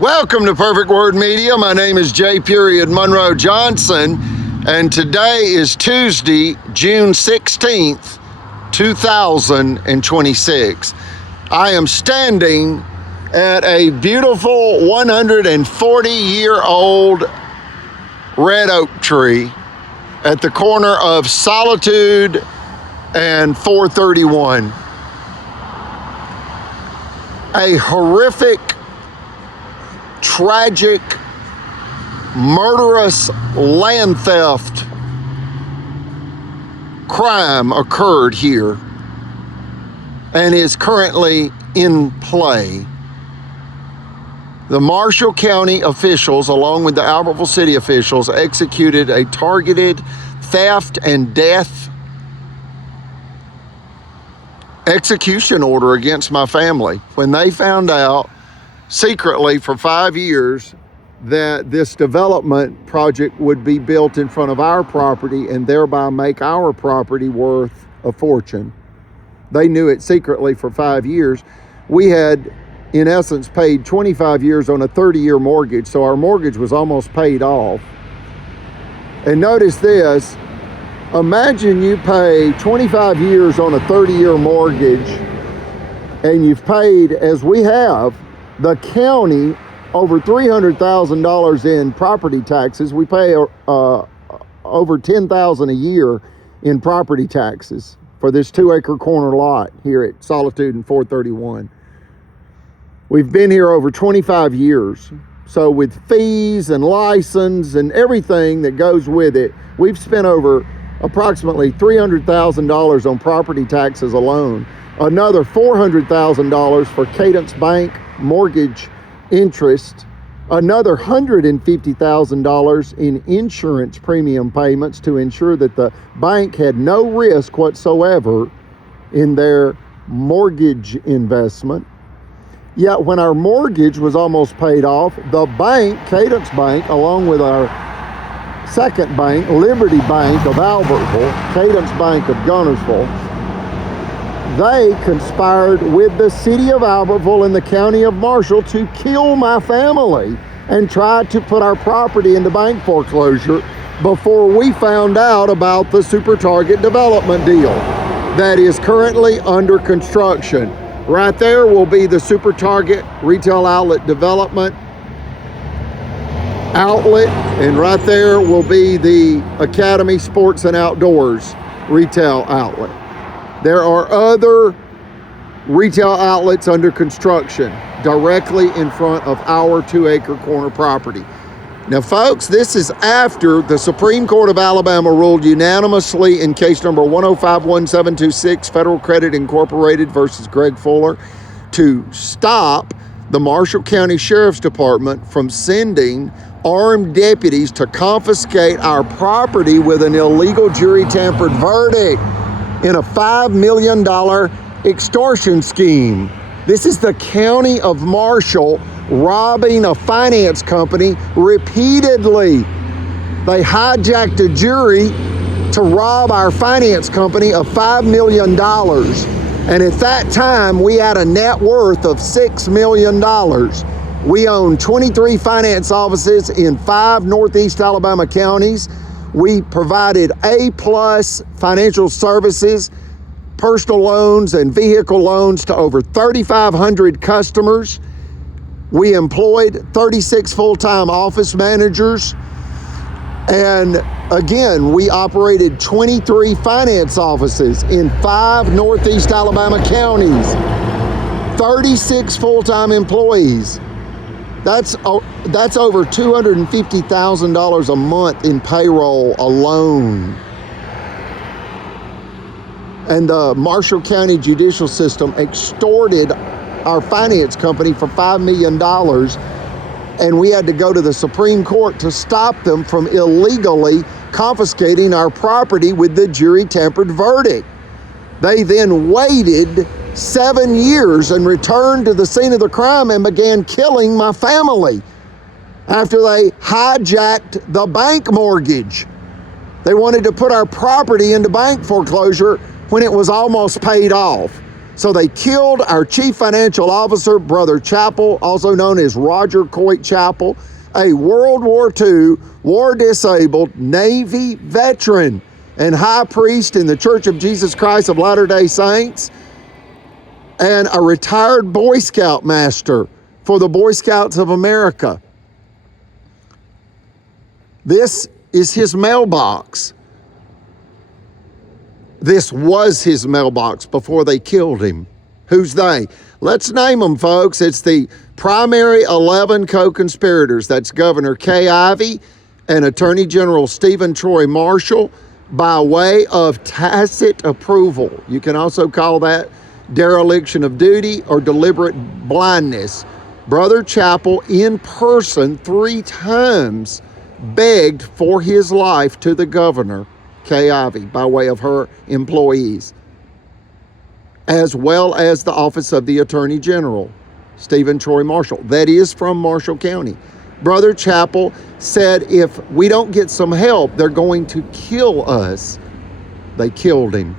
Welcome to Perfect Word Media. My name is J. Monroe Johnson, and today is Tuesday, June 16th, 2026. I am standing at a beautiful 140-year-old red oak tree at the corner of Solitude and 431. A horrific, tragic, murderous land theft crime occurred here and is currently in play. The Marshall County officials, along with the Albertville City officials, executed a targeted theft and death execution order against my family when they found out secretly for 5 years that this development project would be built in front of our property and thereby make our property worth a fortune. They knew it secretly for 5 years. We had, in essence, paid 25 years on a 30-year mortgage, so our mortgage was almost paid off. And notice this, imagine you pay 25 years on a 30-year mortgage and you've paid, as we have, the county over $300,000 in property taxes. We pay over $10,000 a year in property taxes for this 2-acre corner lot here at Solitude and 431. We've been here over 25 years. So with fees and license and everything that goes with it, we've spent over approximately $300,000 on property taxes alone. Another $400,000 for Cadence Bank mortgage interest, another $150,000 in insurance premium payments to ensure that the bank had no risk whatsoever in their mortgage investment. Yet when our mortgage was almost paid off, the bank, Cadence Bank, along with our second bank, Liberty Bank of Albertville, Cadence Bank of Gunnersville, they conspired with the city of Albertville and the county of Marshall to kill my family and try to put our property into bank foreclosure before we found out about the Super Target development deal that is currently under construction. Right there will be the Super Target retail outlet development outlet, and right there will be the Academy Sports and Outdoors retail outlet. There are other retail outlets under construction directly in front of our 2-acre corner property. Now, folks, this is after the Supreme Court of Alabama ruled unanimously in case number 1051726, Federal Credit Incorporated versus Greg Fuller, to stop the Marshall County Sheriff's Department from sending armed deputies to confiscate our property with an illegal jury-tampered verdict in a $5 million extortion scheme. This is the county of Marshall robbing a finance company repeatedly. They hijacked a jury to rob our finance company of $5 million. And at that time, we had a net worth of $6 million. We own 23 finance offices in 5 Northeast Alabama counties. We provided A-plus financial services, personal loans and vehicle loans to over 3,500 customers. We employed 36 full-time office managers. And again, we operated 23 finance offices in 5 Northeast Alabama counties, 36 full-time employees. That's over $250,000 a month in payroll alone. And the Marshall County judicial system extorted our finance company for $5 million, and we had to go to the Supreme Court to stop them from illegally confiscating our property with the jury-tampered verdict. They then waited 7 years and returned to the scene of the crime and began killing my family after they hijacked the bank mortgage. They wanted to put our property into bank foreclosure when it was almost paid off. So they killed our chief financial officer, Brother Chappell, also known as Roger Coit Chappell, a World War II, war-disabled Navy veteran and high priest in the Church of Jesus Christ of Latter-day Saints, and a retired Boy Scout master for the Boy Scouts of America. This is his mailbox. This was his mailbox before they killed him. Who's they? Let's name them, folks. It's the primary 11 co-conspirators. That's Governor Kay Ivey and Attorney General Stephen Troy Marshall by way of tacit approval. You can also call that dereliction of duty or deliberate blindness. Brother Chappell in person 3 times begged for his life to the governor, Kay Ivey, by way of her employees, as well as the office of the Attorney General, Stephen Troy Marshall. That is from Marshall County. Brother Chappell said if we don't get some help, they're going to kill us. They killed him.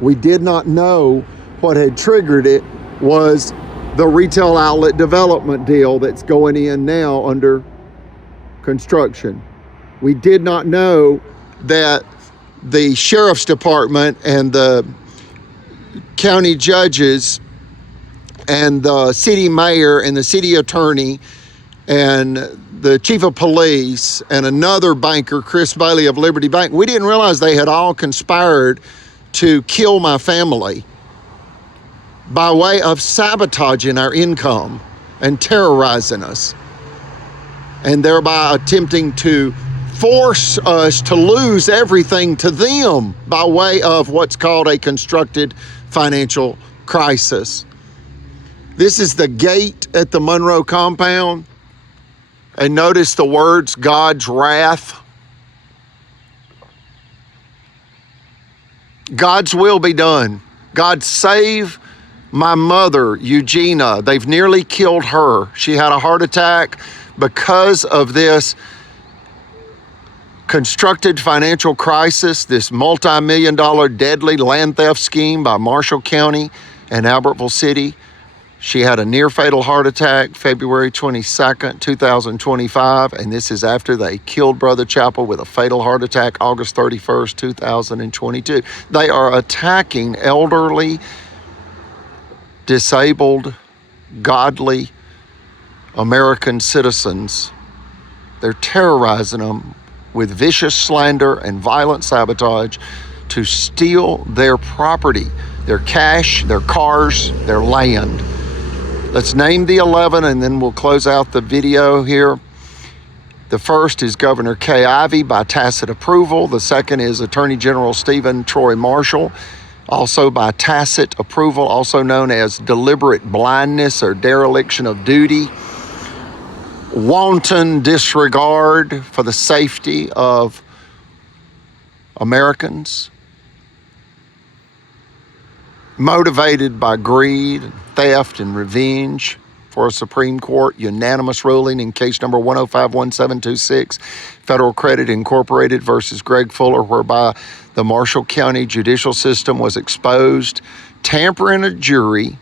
We did not know what had triggered it was the retail outlet development deal that's going in now under construction. We did not know that the sheriff's department and the county judges and the city mayor and the city attorney and the chief of police and another banker, Chris Bailey of Liberty Bank, we didn't realize they had all conspired to kill my family by way of sabotaging our income and terrorizing us, and thereby attempting to force us to lose everything to them by way of what's called a constructed financial crisis. This is the gate at the Monroe compound. And notice the words, God's wrath. God's will be done. God save my mother, Eugenia. They've nearly killed her. She had a heart attack because of this constructed financial crisis, this multi-million-dollar deadly land theft scheme by Marshall County and Albertville City. She had a near-fatal heart attack February 22nd, 2025, and this is after they killed Brother Chappell with a fatal heart attack August 31st, 2022. They are attacking elderly, disabled, godly American citizens. They're terrorizing them with vicious slander and violent sabotage to steal their property, their cash, their cars, their land. Let's name the 11 and then we'll close out the video here. The first is Governor Kay Ivey by tacit approval. The second is Attorney General Stephen Troy Marshall, also by tacit approval, also known as deliberate blindness or dereliction of duty. Wanton disregard for the safety of Americans, motivated by greed, theft, and revenge for a Supreme Court unanimous ruling in case number 1051726, Federal Credit Incorporated versus Greg Fuller, whereby the Marshall County judicial system was exposed, tampering a jury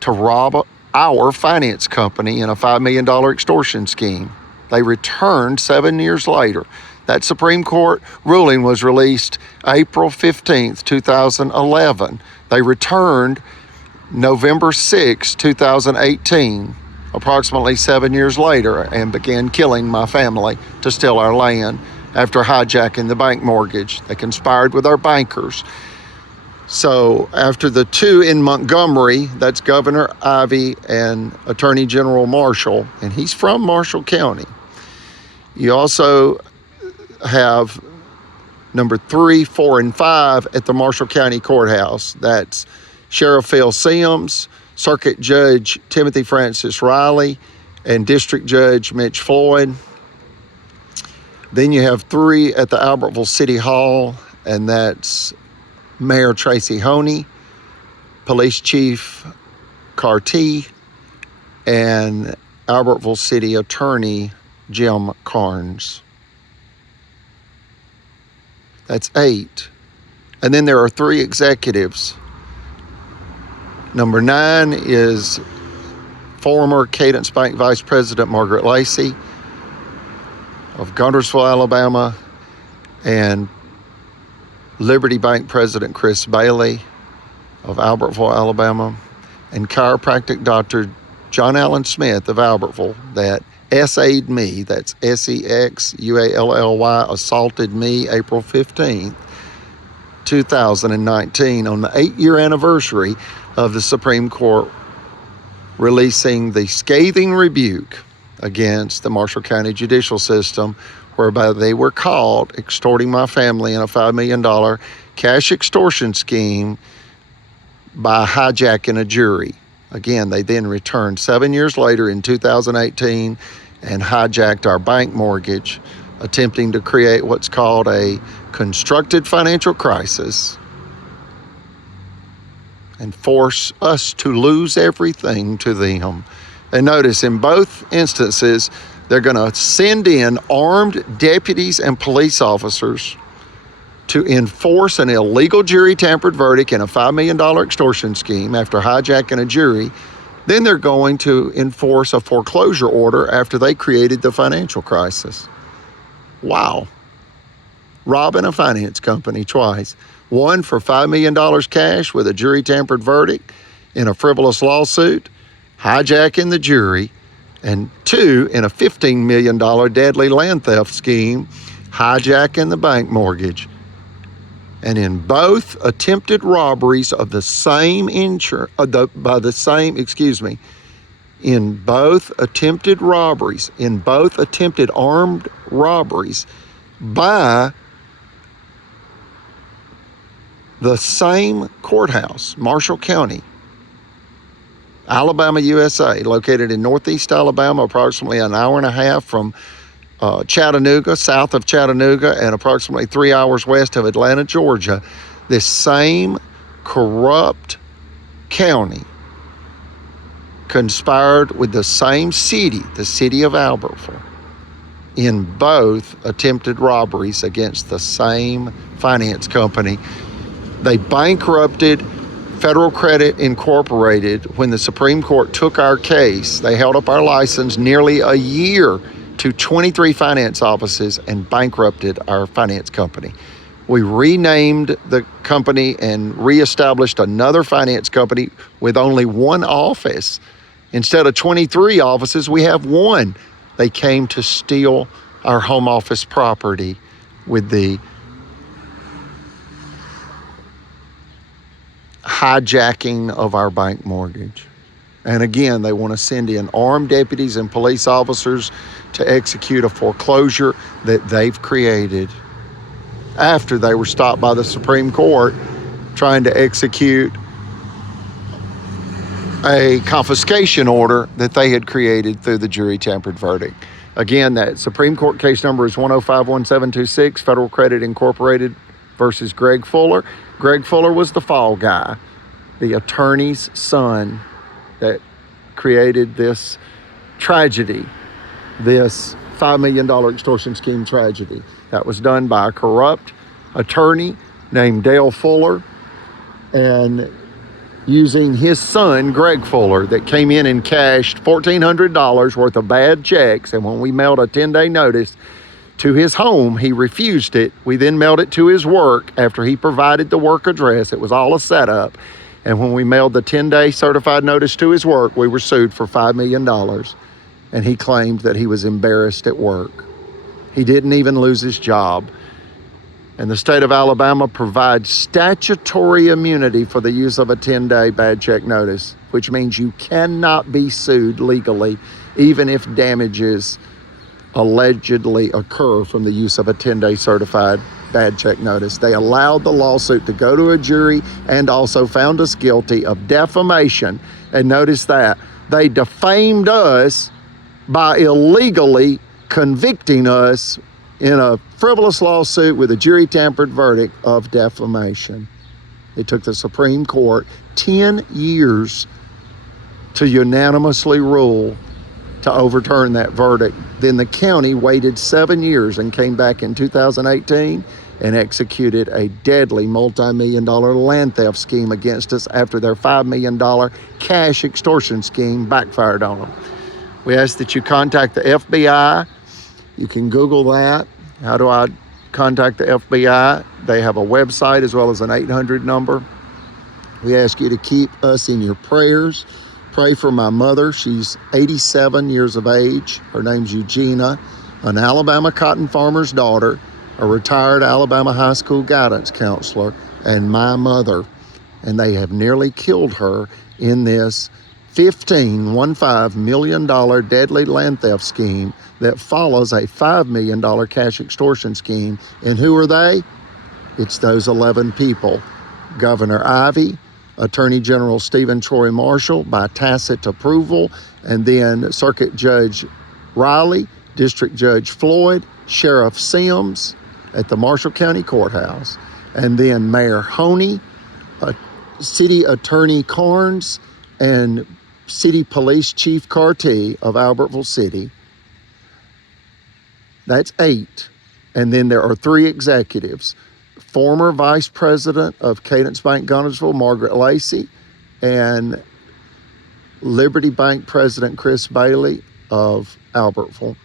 to rob our finance company in a $5 million extortion scheme. They returned 7 years later. That Supreme Court ruling was released April 15th, 2011. They returned November 6, 2018, approximately 7 years later, and began killing my family to steal our land after hijacking the bank mortgage. They conspired with our bankers. So after the two in Montgomery, that's Governor Ivey and Attorney General Marshall, and he's from Marshall County. You also have number 3, 4, and 5 at the Marshall County Courthouse. That's Sheriff Phil Sims, Circuit Judge Timothy Francis Riley, and District Judge Mitch Floyd. Then you have 3 at the Albertville City Hall, and that's Mayor Tracy Honey, Police Chief Carty, and Albertville City Attorney Jim Carnes. That's 8. And then there are 3 executives Number 9 is former Cadence Bank Vice President Margaret Lacey of Guntersville, Alabama, and Liberty Bank President Chris Bailey of Albertville, Alabama, and chiropractic Dr. John Allen Smith of Albertville that SA'd me, that's SEXUALLY, assaulted me April 15th, 2019, on the 8-year anniversary of the Supreme Court releasing the scathing rebuke against the Marshall County judicial system, whereby they were caught extorting my family in a $5 million cash extortion scheme by hijacking a jury. Again, they then returned 7 years later in 2018 and hijacked our bank mortgage, attempting to create what's called a constructed financial crisis and force us to lose everything to them. And notice, in both instances, they're going to send in armed deputies and police officers to enforce an illegal jury tampered verdict in a $5 million extortion scheme after hijacking a jury. Then they're going to enforce a foreclosure order after they created the financial crisis. Wow. Robbing a finance company twice. One for $5 million cash with a jury tampered verdict in a frivolous lawsuit, hijacking the jury, and 2 in a $15 million deadly land theft scheme, hijacking the bank mortgage. And in both attempted robberies of the same in both attempted robberies, in both attempted armed robberies by the same courthouse, Marshall County, Alabama, USA, located in northeast Alabama, approximately an hour and a half from Chattanooga, south of Chattanooga, and approximately 3 hours west of Atlanta, Georgia. This same corrupt county conspired with the same city, the city of Albertville, in both attempted robberies against the same finance company. They bankrupted Federal Credit Incorporated when the Supreme Court took our case. They held up our license nearly a year to 23 finance offices and bankrupted our finance company. We renamed the company and reestablished another finance company with only one office. Instead of 23 offices, we have one. They came to steal our home office property with the hijacking of our bank mortgage. And again, they want to send in armed deputies and police officers to execute a foreclosure that they've created after they were stopped by the Supreme Court trying to execute a confiscation order that they had created through the jury tampered verdict. Again, that Supreme Court case number is 1051726, Federal Credit Incorporated versus Greg Fuller. Greg Fuller was the fall guy, the attorney's son that created this tragedy, this $5 million extortion scheme tragedy. That was done by a corrupt attorney named Dale Fuller, and using his son, Greg Fuller, that came in and cashed $1,400 worth of bad checks. And when we mailed a 10-day notice to his home, he refused it. We then mailed it to his work after he provided the work address. It was all a setup. And when we mailed the 10-day certified notice to his work, we were sued for $5 million. And he claimed that he was embarrassed at work. He didn't even lose his job. And the state of Alabama provides statutory immunity for the use of a 10-day bad check notice, which means you cannot be sued legally, even if damages allegedly occur from the use of a 10-day certified bad check notice. They allowed the lawsuit to go to a jury and also found us guilty of defamation. And notice that they defamed us by illegally convicting us in a frivolous lawsuit with a jury tampered verdict of defamation. It took the Supreme Court 10 years to unanimously rule to overturn that verdict. Then the county waited 7 years and came back in 2018 and executed a deadly multi-million-dollar land theft scheme against us after their $5 million cash extortion scheme backfired on them. We ask that you contact the FBI. You can Google that. How do I contact the FBI? They have a website as well as an 800 number. We ask you to keep us in your prayers. Pray for my mother. She's 87 years of age. Her name's Eugenia, an Alabama cotton farmer's daughter, a retired Alabama high school guidance counselor, and my mother. And they have nearly killed her in this $15 million deadly land theft scheme that follows a $5 million cash extortion scheme. And who are they? It's those 11 people. Governor Ivey, Attorney General Stephen Troy Marshall by tacit approval, and then Circuit Judge Riley, District Judge Floyd, Sheriff Sims at the Marshall County Courthouse, and then Mayor Honey, City Attorney Carnes, and City Police Chief Carty of Albertville City. That's 8. And then there are 3 executives. Former Vice President of Cadence Bank Guntersville, Margaret Lacey, and Liberty Bank President Chris Bailey of Albertville.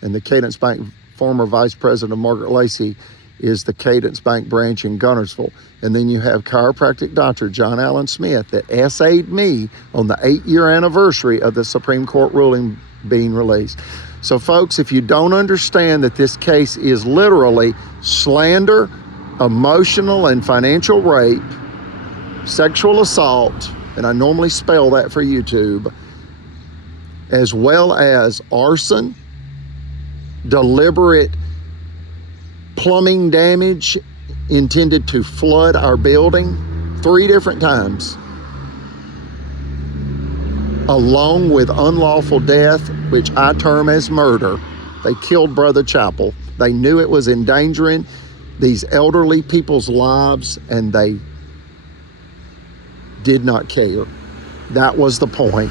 And the Cadence Bank former Vice President of Margaret Lacey is the Cadence Bank branch in Guntersville. And then you have chiropractic doctor John Allen Smith that essayed me on the 8-year anniversary of the Supreme Court ruling being released. So folks, if you don't understand that this case is literally slander, emotional and financial rape, sexual assault, and I normally spell that for YouTube, as well as arson, deliberate plumbing damage intended to flood our building 3 different times, along with unlawful death, which I term as murder. They killed Brother Chapel. They knew it was endangering these elderly people's lives, and they did not care. That was the point.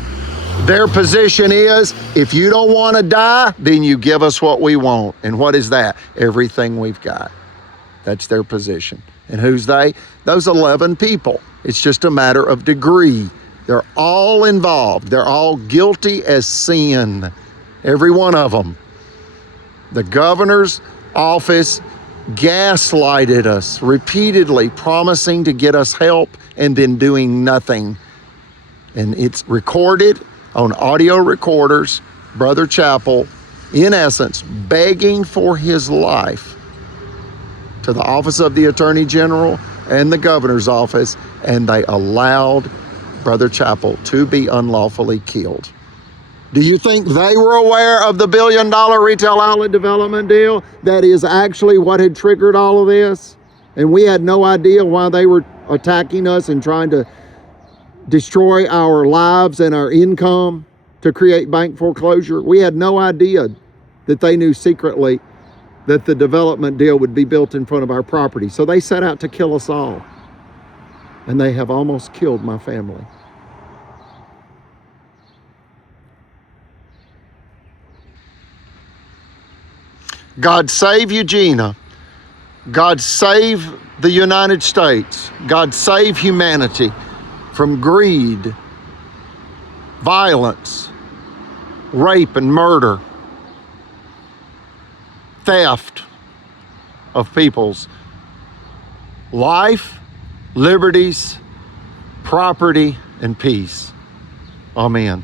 Their position is, if you don't want to die, then you give us what we want. And what is that? Everything we've got. That's their position. And who's they? Those 11 people. It's just a matter of degree. They're all involved. They're all guilty as sin. Every one of them. The governor's office gaslighted us repeatedly, promising to get us help and then doing nothing. And it's recorded on audio recorders, Brother Chapel, in essence, begging for his life to the office of the Attorney General and the governor's office, and they allowed Brother Chapel to be unlawfully killed. Do you think they were aware of the $1 billion retail outlet development deal that is actually what had triggered all of this? And we had no idea why they were attacking us and trying to destroy our lives and our income to create bank foreclosure. We had no idea that they knew secretly that the development deal would be built in front of our property. So they set out to kill us all. And they have almost killed my family. God save Eugenia. God save the United States. God save humanity from greed, violence, rape and murder, theft of people's life, liberties, property, and peace. Amen.